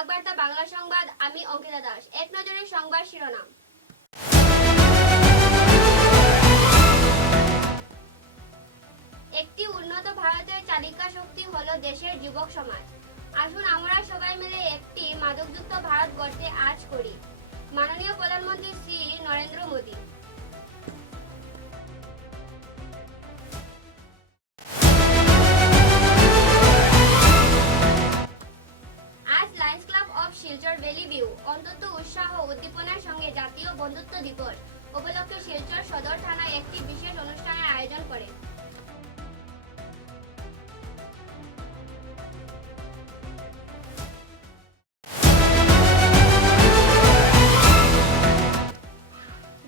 বাগবার্তা বাংলা সংবাদ, আমি অঙ্কিতা দাস। এক নজরে সংবাদ শিরোনাম। একটি উন্নত ভারতের চালিকা শক্তি হলো দেশের যুবক সমাজ। আসুন আমরা সবাই মিলে একটি মাদকযুক্ত ভারত গড়তে আজ করি। মাননীয় প্রধানমন্ত্রী শ্রী নরেন্দ্র মোদী। শিলচর ভ্যালি ভিউ অন্তত উৎসাহ উদ্দীপনার সঙ্গে জাতীয় বন্ধুত্ব দিবস উপলক্ষে শিলচর সদর থানায় একটি বিশেষ অনুষ্ঠানের আয়োজন করে।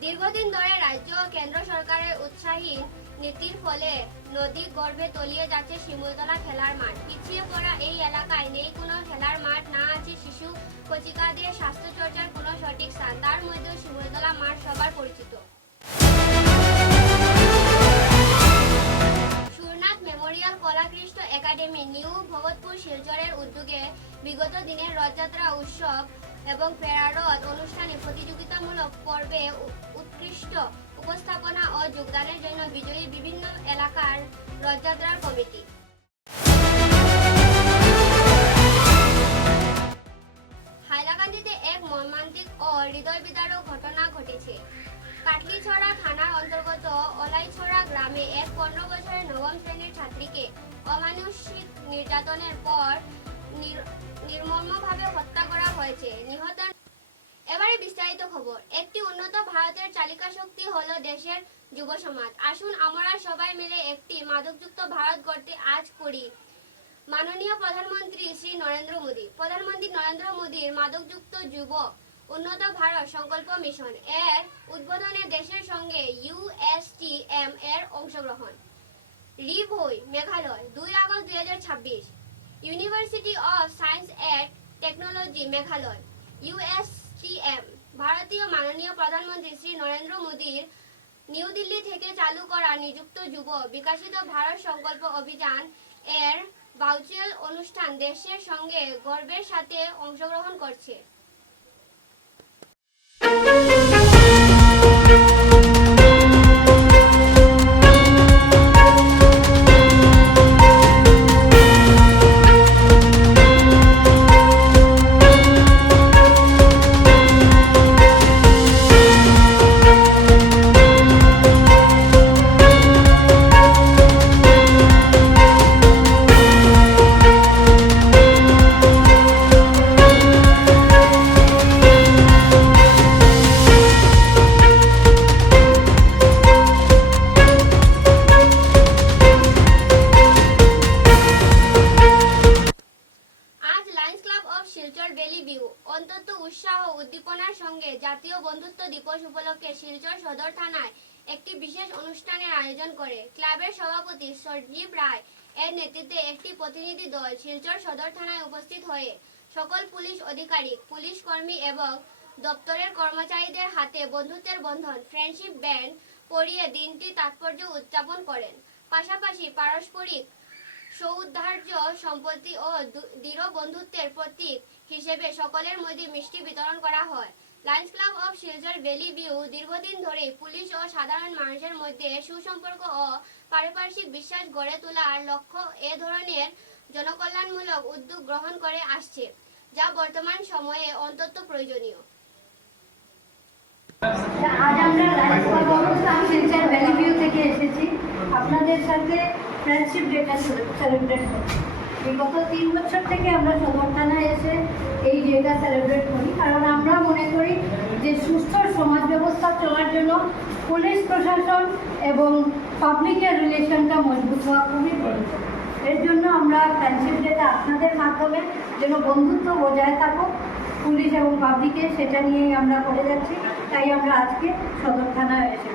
দীর্ঘদিন ধরে রাজ্য ও কেন্দ্র সরকারের উৎসাহী নীতির ফলে নদী গর্ভে তলিয়ে যাচ্ছে শিমুলতলা খেলার মাঠ। পিছিয়ে পড়া এই এলাকায় নেই কোনো খেলার মাঠ, না আছে শিশু কচিকাদের স্বাস্থ্য চর্চার কোনো সঠিক স্থান। তার মধ্যেও শিমুলতলা মাঠ সবার পরিচিত। Surnath memorial Kalakrishti academy new Bhagatpur শিলচরের উদ্যোগে বিগত দিনের রথযাত্রা উৎসব এবং প্যারারথ অনুষ্ঠানে প্রতিযোগিতামূলক পর্বে উৎকৃষ্ট উপস্থাপনা ও যোগদানের জন্য বিজয়ী বিভিন্ন এলাকার রথযাত্রার কমিটি। হাইলাকান্দিতে এক মর্মান্তিক ও হৃদয় বিদারক ঘটনা ঘটেছে। কাটলিছড়া থানার অন্তর্গত অলাইছড়া গ্রামে এক 15 বছরের নবম শ্রেণীর ছাত্রীকে অমানুষিক নির্যাতনের পর নির্মমভাবে হত্যা করা হয়েছে। নিহত। এবারে বিস্তারিত খবর। একটি উন্নত ভারতের চালিকা শক্তি হলো দেশের যুব সমাজ। আসুন আমরা সবাই মিলে একটি মাদকযুক্ত ভারত গড়তে আজ করি। মাননীয় প্রধানমন্ত্রী শ্রী নরেন্দ্র মোদী। প্রধানমন্ত্রী নরেন্দ্র মোদীর মাদকযুক্ত যুব উন্নত ভারত সংকল্প মিশন এর উদ্বোধনে দেশের সঙ্গে USTM এর অংশগ্রহণ। Ri-Bhoi Meghalaya 2 August 2026। University of science and technology Meghalaya USTM ভারতীয় মাননীয় প্রধানমন্ত্রী শ্রী নরেন্দ্র মোদীর নিউ দিল্লি থেকে চালু করা নিযুক্ত যুব বিকাশিত ভারত সংকল্প অভিযান এর ভার্চুয়াল অনুষ্ঠান দেশের সঙ্গে গর্বের সাথে অংশগ্রহণ করছে। শিলচর ভ্যালি ভিউ অন্তত উৎসাহ উদ্দীপনার সঙ্গে জাতীয় বন্ধুত্ব দিবস উপলক্ষে শিলচর সদর থানায় একটি বিশেষ অনুষ্ঠানের আয়োজন করে। ক্লাবের সভাপতি সঞ্জীব রায় এর নেতৃত্বে একটি প্রতিনিধি দল শিলচর সদর থানায় উপস্থিত হয়ে সকল পুলিশ আধিকারিক, পুলিশ কর্মী এবং দপ্তরের কর্মচারীদের হাতে বন্ধুত্বের বন্ধন ফ্রেন্ডশিপ ব্যান্ড পরিয়ে দিনটি তাৎপর্য উদযাপন করেন। পাশাপাশি পারস্পরিক সৌহার্দ্য সম্পত্তি ও দৃঢ় বন্ধুত্বের প্রতীক হিসেবে সকলের মধ্যে মিষ্টি বিতরণ করা হয়। Lions club of Silchar valley view দীর্ঘদিন ধরে পুলিশ ও সাধারণ মানুষের মধ্যে সুসম্পর্ক ও পারস্পরিক বিশ্বাস গড়ে তোলার লক্ষ্য এ ধরনের জনকল্যাণমূলক উদ্যোগ গ্রহণ করে আসছে, যা বর্তমান সময়ে অত্যন্ত প্রয়োজনীয়। আজ আমরা Lions club of Silchar valley view থেকে এসেছি আপনাদের সাথে ফ্রেন্ডশিপ ডেটা সেলিব্রেট করছি। বিগত 3 বছর থেকে আমরা সদর থানায় এসে এই ডেটা সেলিব্রেট করি, কারণ আমরা মনে করি যে সুস্থ সমাজ ব্যবস্থা চলার জন্য পুলিশ প্রশাসন এবং পাবলিকের রিলেশনটা মজবুত হওয়া খুবই প্রয়োজন। এর জন্য আমরা ফ্রেন্ডশিপ ডেটা আপনাদের মাধ্যমে যেন বন্ধুত্ব বজায় থাকুক পুলিশ এবং পাবলিকের, সেটা নিয়েই আমরা করে যাচ্ছি। তাই আমরা আজকে সদর থানায় এসে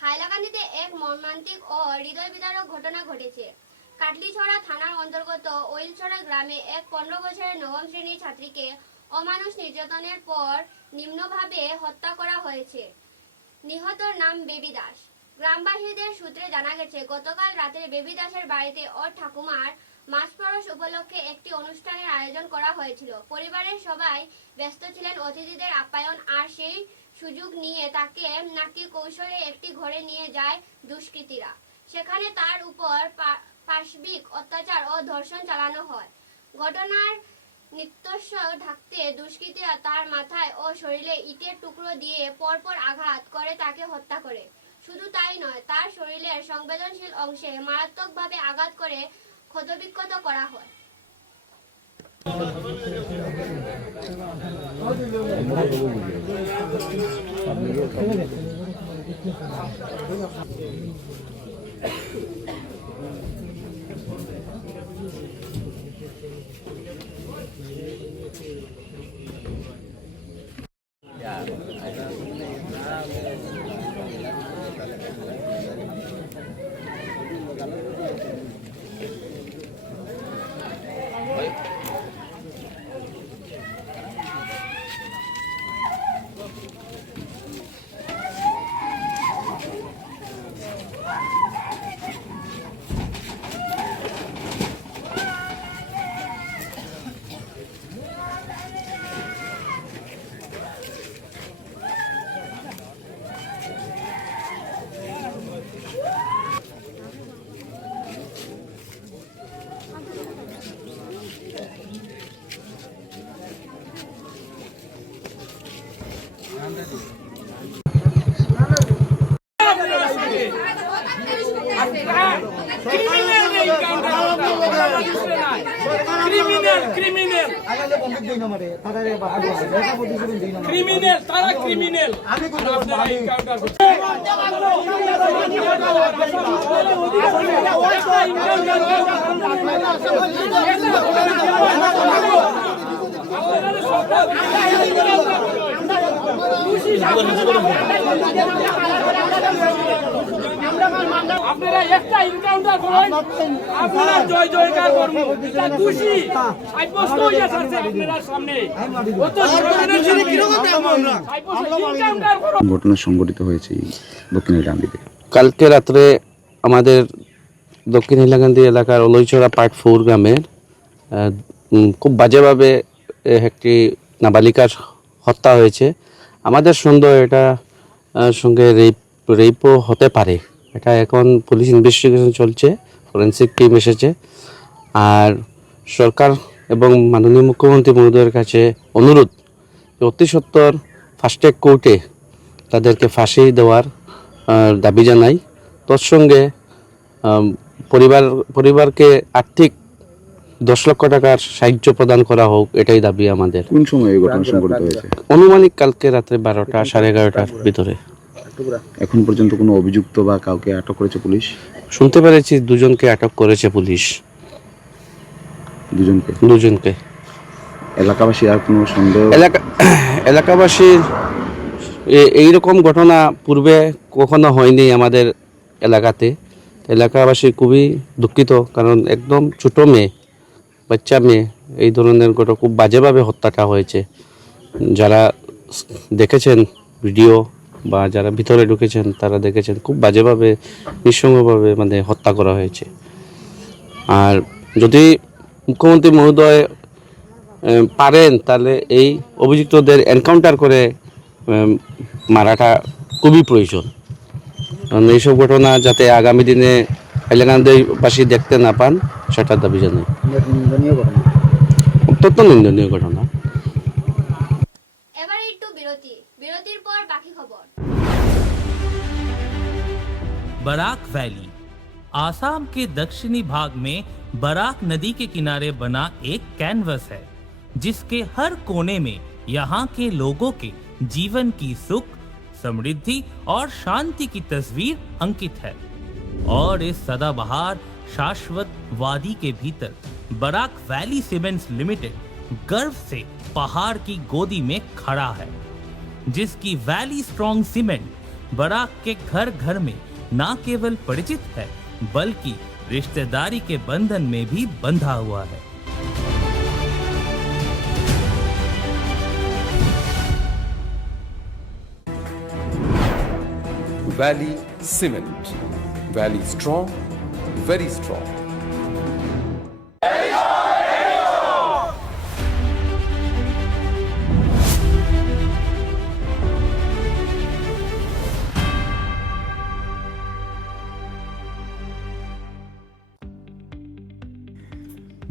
হাইলাকান্দিতে এক মর্মান্তিক ও হৃদয় বিদারক ঘটনা ঘটেছে। কাটলিছড়া থানার অন্তর্গত ওইলছড়া গ্রামে এক 15 বছরের নবম শ্রেণীর ছাত্রীকে অমানুষ নির্যাতনের পর নিম্নভাবে হত্যা করা হয়েছে। নিহতর নাম বেবি দাস। গ্রামবাসীদের সূত্রে জানা গেছে, গতকাল রাতে বেবি দাসের বাড়িতে ওর ঠাকুমার মাসপরশ উপলক্ষে একটি অনুষ্ঠানের আয়োজন করা হয়েছিল। পরিবারের সবাই ব্যস্ত ছিলেন অতিথিদের আপ্যায়ন, আর সেই সুযোগ নিয়ে তাকে নাকি কৌশলে একটি ঘরে নিয়ে যায় দুষ্কৃতীরা। সেখানে তার উপর পাশবিক অত্যাচার ও ধর্ষণ চালানো হয়। ঘটনার নিত্যস্ব ঢাকতে দুষ্কৃতীরা তার মাথায় ও শরীরে ইটের টুকরো দিয়ে পরপর আঘাত করে তাকে হত্যা করে। শুধু তাই নয়, তার শরীরের সংবেদনশীল অংশে মারাত্মকভাবে আঘাত করে ক্ষতবিক্ষত করা হয়। ক্রিমিনাল তারা ক্রিমিনাল আপনারা একটা এনকাউন্টার করেন, আপনারা জয় জয়কার করুন। এটা খুশি সাব্যস্ত হয়ে যাচ্ছে আপনারা সামনে। ঘটনা সংঘটিত হয়েছে দক্ষিণ হাইলাকান্দিতে। কালকে রাত্রে আমাদের দক্ষিণ হাইলাকান্দি এলাকার অলইছড়া পার্ট 4 গ্রামের খুব বাজেভাবে একটি নাবালিকার হত্যা হয়েছে। আমাদের সন্দেহ এটা সঙ্গে রেপও হতে পারে। এটা এখন পুলিশ ইনভেস্টিগেশন চলছে, ফরেন্সিক টিম এসেছে। আর সরকার এবং মাননীয় মুখ্যমন্ত্রী মহোদয়ের কাছে অনুরোধ, অতি সত্বর ফাস্ট ট্র্যাক কোর্টে তাদেরকে ফাঁসি দেওয়ার দাবি জানাই। তৎসঙ্গে পরিবারকে আর্থিক 10 লক্ষ টাকার সাহায্য প্রদান করা হোক, এটাই দাবি আমাদের। কোন সময় এই ঘটনা সংঘটিত হয়েছে? অনুমানিক কালকে রাত্রে 12টা 11:30টার ভিতরে। এখন পর্যন্ত কোনো অভিযুক্ত বা কাউকে আটক করেছে পুলিশ? শুনতে পেরেছি 2জনকে আটক করেছে পুলিশ। 2জনকে। এলাকাবাসী আর কোনো সন্দেহ? এলাকাবাসীর এইরকম ঘটনা পূর্বে কখনো হয়নি আমাদের এলাকাতে। এলাকাবাসী খুবই দুঃখিত, কারণ একদম ছোট মেয়ে, বাচ্চা মেয়ে, এই ধরনের ঘটনা খুব বাজেভাবে হত্যাটা হয়েছে। যারা দেখেছেন ভিডিও বা যারা ভিতরে ঢুকেছেন তারা দেখেছেন খুব বাজেভাবে, নিঃসঙ্গভাবে মানে হত্যা করা হয়েছে। আর যদি মুখ্যমন্ত্রী মহোদয় পারেন তাহলে এই অভিযুক্তদের এনকাউন্টার করে মারাটা খুবই প্রয়োজন। কারণ এইসব ঘটনা যাতে আগামী দিনে হাইলাকান্দিবাসী দেখতে না পান সেটার দাবি জানাই। অত্যন্ত নিন্দনীয় ঘটনা। এবারে একটু বিরতির পর বাকি খবর। बराक वैली आसाम के दक्षिणी भाग में बराक नदी के किनारे बना एक कैनवस है, जिसके हर कोने में यहाँ के लोगों के जीवन की सुख, समृद्धि और शांति की तस्वीर अंकित है। और इस सदाबहार शाश्वत वादी के भीतर बराक वैली सीमेंट्स लिमिटेड गर्व से पहाड़ की गोदी में खड़ा है, जिसकी वैली स्ट्रॉन्ग सीमेंट बराक के घर घर में न केवल परिचित है बल्कि रिश्तेदारी के बंधन में भी बंधा हुआ है। Valley Cement. Valley strong, very strong.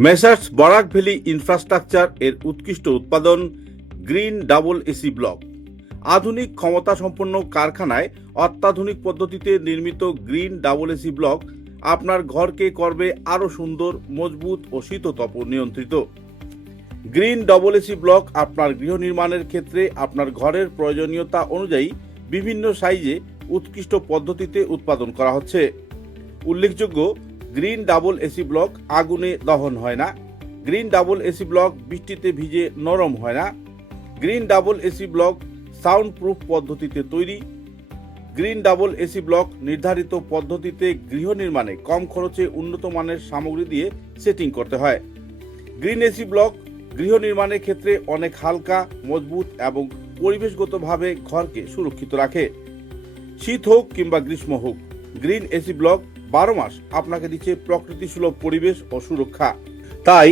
Messrs Barak valley infrastructure এর উৎকৃষ্ট উৎপাদন গ্রিন ডাবল এসি ব্লক। আধুনিক ক্ষমতা সম্পন্ন কারখানায় অত্যাধুনিক পদ্ধতিতে নির্মিত গ্রিন ডাবল এসি ব্লক আপনার ঘরকে করবে আরও সুন্দর, মজবুত ও শীততাপ নিয়ন্ত্রিত। গ্রিন ডাবল এসি ব্লক আপনার গৃহ নির্মাণের ক্ষেত্রে আপনার ঘরের প্রয়োজনীয়তা অনুযায়ী বিভিন্ন সাইজে উৎকৃষ্ট পদ্ধতিতে উৎপাদন করা হচ্ছে। উল্লেখযোগ্য, গ্রিন ডাবল এসি ব্লক আগুনে দহন হয় না। গ্রিন ডাবল এসি ব্লক বৃষ্টিতে ভিজে নরম হয় না। Green double AC block sound proof পদ্ধতিতে তৈরি। গ্রিন ডাবল এসি ব্লক নির্ধারিত পদ্ধতিতে গৃহ নির্মাণে কম খরচে উন্নত মানের সামগ্রী দিয়ে সেটিং করতে হয়। গ্রিন এসি ব্লক গৃহ নির্মাণের ক্ষেত্রে অনেক হালকা, মজবুত এবং পরিবেশগতভাবে ঘরকে সুরক্ষিত রাখে। শীত হোক কিংবা গ্রীষ্ম হোক, গ্রিন এসি ব্লক 12 মাস আপনাকে দিচ্ছে প্রকৃতি সুলভ পরিবেশ ও সুরক্ষা। তাই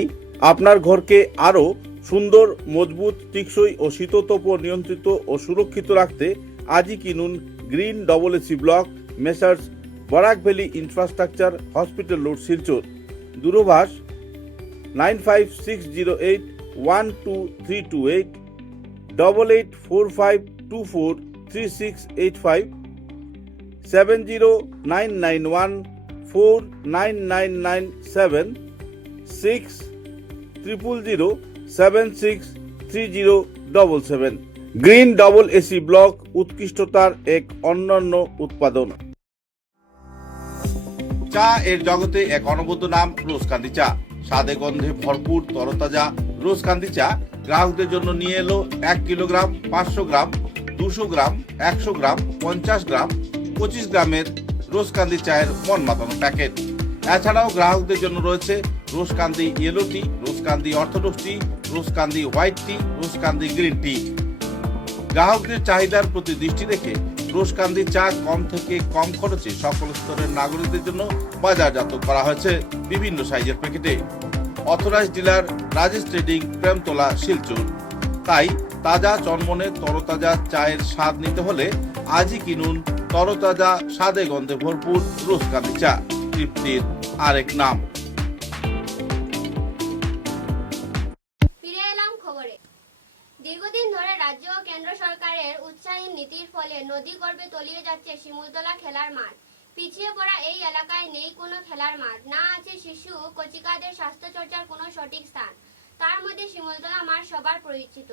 আপনার ঘরকে আরও সুন্দর, মজবুত, টেকসই ও শীততাপ নিয়ন্ত্রিত ও সুরক্ষিত রাখতে আজই কিনুন green double AC block, messrs Barak valley infrastructure, hospital road, Silchar. দূরভাষ 9560812328, 8845243685, 70991499997, 6000763077। গ্রিন ডাবল এসি ব্লক উৎকৃষ্টতার এক অনন্য উৎপাদন। চা এর জগতে এক অনবদ্য নাম রোজকান্দি চা। স্বাদে গন্ধে ভরপুর তরতাজা রোজকান্দি চা গ্রাহকদের জন্য নিয়ে এলো 1 কিলোগ্রাম, 500 গ্রাম, 200 গ্রাম, 100 গ্রাম, 50 গ্রাম, 25 গ্রামের রোজকান্দি চায়ের মন মাতানো প্যাকেট। এছাড়াও গ্রাহকদের জন্য রয়েছে রোজকান্দি ইয়েলো টি, রোজকান্দি অর্থোডক্স টি, রোজকান্দি হোয়াইট টি, রোজকান্দি গ্রিন টি। গ্রাহকদের চাহিদার প্রতি দৃষ্টি রেখে রোজকান্দি চা কম থেকে কম খরচে সকল স্তরের নাগরিকদের জন্য বাজারজাত করা হয়েছে বিভিন্ন সাইজের প্যাকেটে। Authorised dealer Rajesh trading, Premtala, Silchar. তাই তাজা চনমনে তরতাজা চায়ের স্বাদ নিতে হলে আজই কিনুন তরতাজা, স্বাদে গন্ধে ভরপুর রোজকান্দি চা, তৃপ্তির আরেক নাম। ফিরে এলাম খবরে। দীর্ঘদিন ধরে রাজ্য ও কেন্দ্র সরকারের উৎসাহী নীতির ফলে নদী গর্ভে তলিয়ে যাচ্ছে শিমুলতলা খেলার মাঠ। পিছিয়ে পড়া এই এলাকায় নেই কোনো খেলার মাঠ, না আছে শিশু কচিকাদের স্বাস্থ্য চর্চার কোনো সঠিক স্থান। তার মধ্যে শিমুলতলা মাঠ সবার পরিচিত।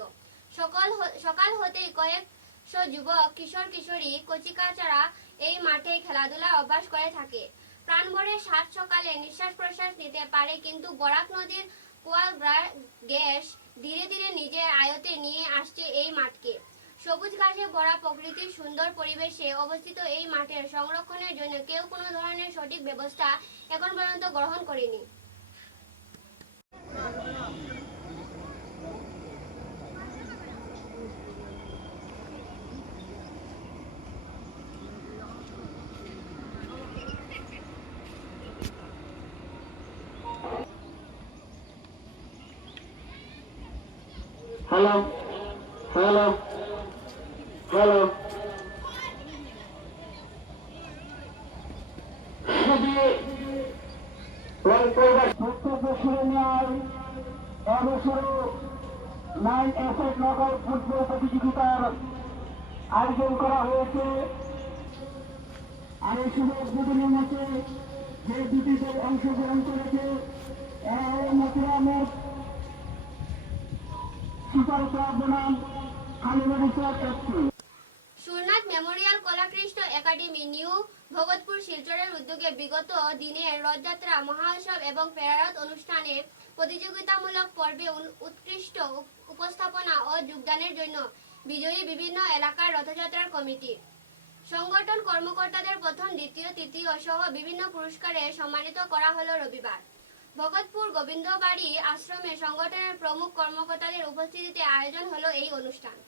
সকাল হতেই কয়েকশো যুবক, কিশোর কিশোরী, কচিকাচারা এই মাঠে খেলাধুলার অভ্যাস করে থাকে। প্রাণ ভরে সাত সকালে নিঃশ্বাস প্রশ্বাস নিতে পারে, কিন্তু বরাক নদীর কোয়াল গ্যাস ধীরে ধীরে নিজের আয়ত্তে নিয়ে আসছে এই মাঠকে। সবুজ ঘাসে ভরা প্রকৃতির সুন্দর পরিবেশে অবস্থিত এই মাঠের সংরক্ষণের জন্য কেউ কোনো ধরনের সঠিক ব্যবস্থা এখন পর্যন্ত গ্রহণ করেনি। আয়োজন করা হয়েছে। আর এই শুভ উদ্বোধনী ম্যাচে যে দুটি দল অংশগ্রহণ করেছে মথুরামের সুপার ক্লাব বনাম Kalibari club FC। Surnath memorial Kalakrishna academy new Bhagatpur শিলচরের উদ্যোগে বিগত দিনের রথযাত্রা মহোৎসব এবং প্রেরত অনুষ্ঠানে প্রতিযোগিতামূলক পর্বে উৎকৃষ্ট উপস্থাপনা ও যোগদানের জন্য বিজয়ী বিভিন্ন এলাকার রথযাত্রার কমিটি সংগঠন কর্মকর্তাদের প্রথম, দ্বিতীয়, তৃতীয় সহ বিভিন্ন পুরস্কারে সম্মানিত করা হলো রবিবার। ভগতপুর গোবিন্দবাড়ি আশ্রমে সংগঠনের প্রমুখ কর্মকর্তাদের উপস্থিতিতে আয়োজন হলো এই অনুষ্ঠান।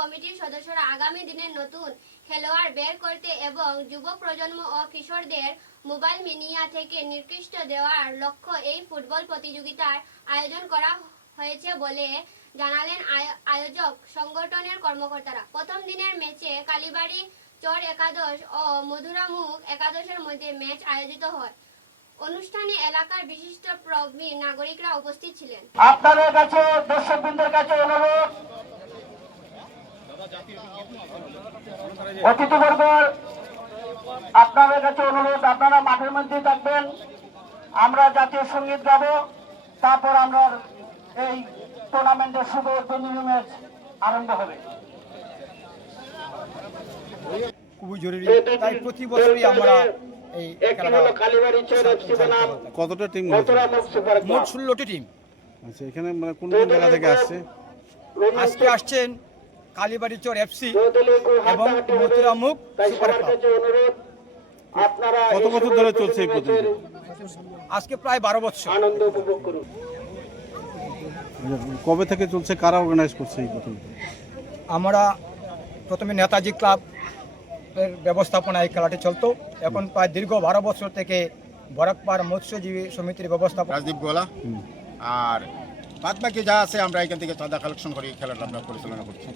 কমিটির সদস্যরা আগামী দিনে নতুন খেলোয়াড় বের করতে এবং যুব প্রজন্ম ও কিশোরদের মোবাইল মিডিয়া থেকে নিকৃষ্ট দেওয়ার লক্ষ্য এই ফুটবল প্রতিযোগিতার আয়োজন করা হয়েছে বলে জানালেন আয়োজক সংগঠনের কর্মকর্তারা। প্রথম দিনের ম্যাচে কালীবাড়ি চর একাদশ ও মধুরামুখ একাদশের মধ্যে ম্যাচ আয়োজিত হয়। অনুষ্ঠানে এলাকার বিশিষ্ট প্রবীণ নাগরিকরা উপস্থিত ছিলেন। আপনাদের কাছে দর্শকবৃন্দের কাছে অনুরোধ, অতিথিবর্গ আপনাদের কাছে অনুরোধ, আপনারা মাঠের মধ্যে থাকবেন। আমরা জাতীয় সঙ্গীত গাব, তারপর আমরা এই টুর্নামেন্টের শুভ উদ্বোধনী ম্যাচ আরম্ভ হবে। খুবই জরুরি, তাই প্রতি বছরই আমরা এই কতটা টিম মোট 16টি টিম। আচ্ছা, এখানে মানে কোন কোন জায়গা থেকে আসছে? আজকে আসছেন কালীবাড়ি চর এফসি এবং মথুরামুখ সুপার ক্লাব। কত বছর ধরে চলছে এই প্রতিযোগিতা? আজকে প্রায় 12 বছর। কবে থেকে চলছে, কারা অর্গানাইজ করছে এই প্রতিযোগিতা? আমরা প্রথমে নেতাজি ক্লাব এর ব্যবস্থাপনা এই খেলাটি চলতো, এখন প্রায় দীর্ঘ 12 বছর থেকে বরাকপাড় মৎস্যজীবী সমিতির ব্যবস্থাপনা রাজদীপ গোলা আর বাদ বাকি যা আছে আমরা এখান থেকে চাঁদা কালেকশন করি খেলাটা আমরা পরিচালনা করছি।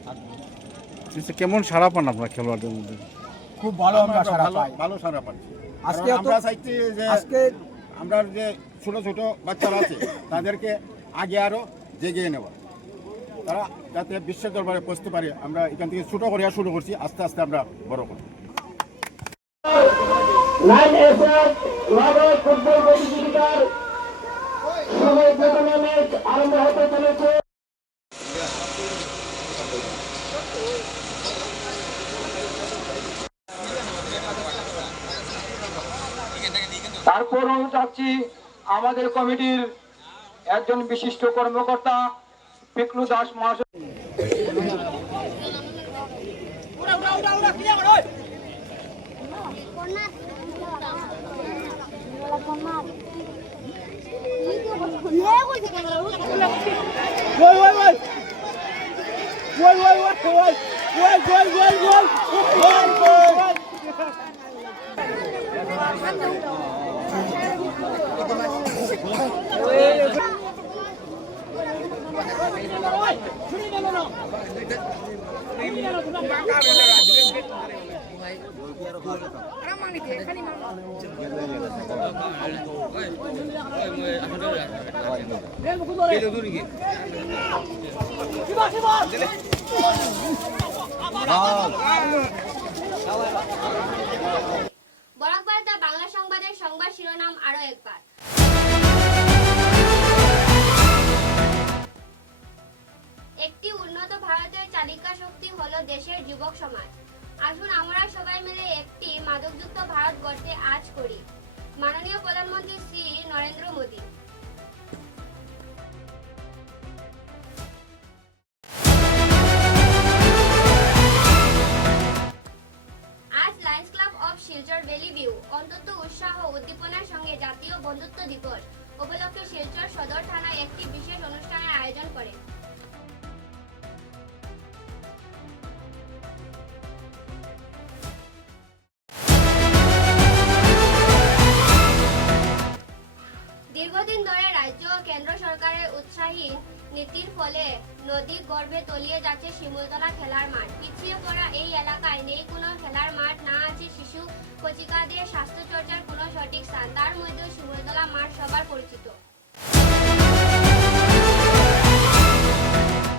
কেমন সাড়া পান আপনার খেলোয়াড়দের মধ্যে? খুব ভালো আমরা সাড়া পাই, ভালো সাড়া পাচ্ছি। আজকে আমরা চাইছি যে আজকে আমরা যে ছোট ছোট বাচ্চারা আছে তাদেরকে আগে আরো জেগিয়ে নেওয়া, তারা যাতে বিশ্বের দরবারে পৌঁছতে পারে। আমরা এখান থেকে ছোট করে শুরু করছি, আস্তে আস্তে আমরা বড় করি। ফুটবল প্রতিযোগিতার সময় প্রথমে ম্যাচ আরম্ভ হতে চলেছে। তারপরও যাচ্ছি আমাদের কমিটির একজন বিশিষ্ট কর্মকর্তা পিকলু দাস মহাশয়। বরাকবার্তা বাংলা সংবাদের সংবাদ শিরোনাম আরো একবার। একটি উন্নত ভারতের চালিকা শক্তি হলো দেশের যুবক সমাজ। আসুন আমরা সবাই মিলে একটি মাদকযুক্ত ভারত গড়তে আজ করি। মাননীয় প্রধানমন্ত্রী শ্রী নরেন্দ্র মোদী। আজ Lions club of Silchar valley view অন্তত উৎসাহ ও উদ্দীপনার সঙ্গে জাতীয় বন্ধুত্ব দিবস উপলক্ষে শিলচর সদর থানায় একটি বিশেষ অনুষ্ঠানের আয়োজন করে। দীর্ঘদিন ধরে রাজ্য ও কেন্দ্র সরকারের উৎসাহী নীতির ফলে নদী গর্ভে তলিয়ে যাচ্ছে শিমুলতলা খেলার মাঠ। পিছিয়ে পড়া এই এলাকায় নেই কোনো খেলার মাঠ, না আছে শিশু কচিকাদের স্বাস্থ্য চর্চার কোনো সঠিক স্থান। তার মধ্যেও শিমুলতলা মাঠ সবার পরিচিত।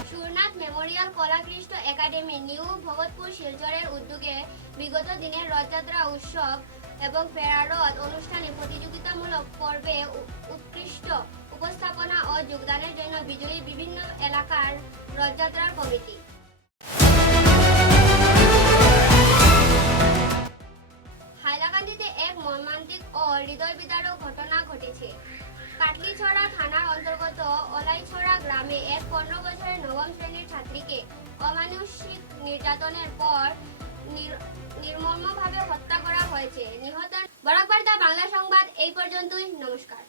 Surnath memorial Kalakrishti academy new Bhagatpur শিলচরের উদ্যোগে বিগত দিনের রথযাত্রা উৎসব এবং ফেরারত অনুষ্ঠানে প্রতিযোগিতামূলক পর্বে উৎকৃষ্ট উপস্থাপনা ও যোগদানের জন্য বিজয়ী বিভিন্ন এলাকার রথযাত্রার কমিটি। হাইলাকান্দিতে এক মর্মান্তিক ও হৃদয় বিদারক ঘটনা ঘটেছে। কাটলিছড়া থানার অন্তর্গত অলাইছড়া গ্রামে এক 15 বছরের নবম শ্রেণীর ছাত্রীকে অমানুষিক নির্যাতনের পর নির্মমভাবে হত্যা করা হয়েছে। নিহত। বরাকবার্তা বাংলা সংবাদ এই পর্যন্তই। নমস্কার।